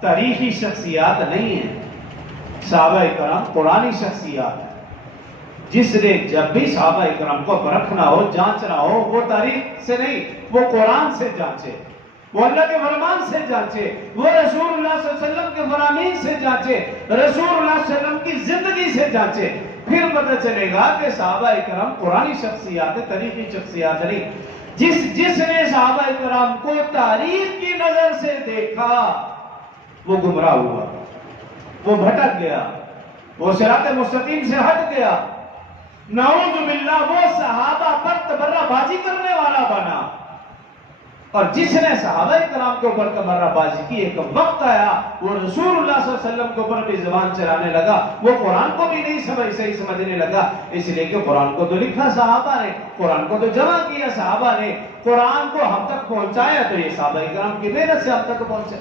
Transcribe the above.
تاریخی شخصیات نہیں ہیں، صحابہ اکرام قرآنی شخصیات ہیں۔ جس نے جب بھی صحابہ اکرام کو پرکھنا ہو، جانچنا ہو، وہ تاریخ سے نہیں، وہ قرآن سے جانچے، وہ اللہ کے فرمان سے جانچے، وہ رسول اللہ صلی اللہ علیہ وسلم کے فرامین سے جانچے، رسول اللہ صلی اللہ علیہ وسلم کی زندگی سے جانچے، پھر پتہ چلے گا کہ صحابہ اکرام قرآنی شخصیات ہیں، تاریخی شخصیات نہیں۔ جس نے صحابہ اکرام کو تاریخ کی نظر سے دیکھا وہ گمراہ ہوا، وہ بھٹک گیا، وہ صراط مستقیم سے ہٹ گیا، نعوذ باللہ وہ صحابہ پر تبرہ بازی کرنے والا بنا۔ اور جس نے صحابہ اکرام کے اوپر تبرہ بازی کی، ایک وقت آیا وہ رسول اللہ صلی اللہ علیہ وسلم کے اوپر بھی زبان چلانے لگا، وہ قرآن کو بھی نہیں صحیح سمجھنے لگا، اس لیے کہ قرآن کو تو لکھا صحابہ نے، قرآن کو تو جمع کیا صحابہ نے، قرآن کو ہم تک پہنچایا تو یہ صحابہ اکرام کی محنت سے ہم تک پہنچا۔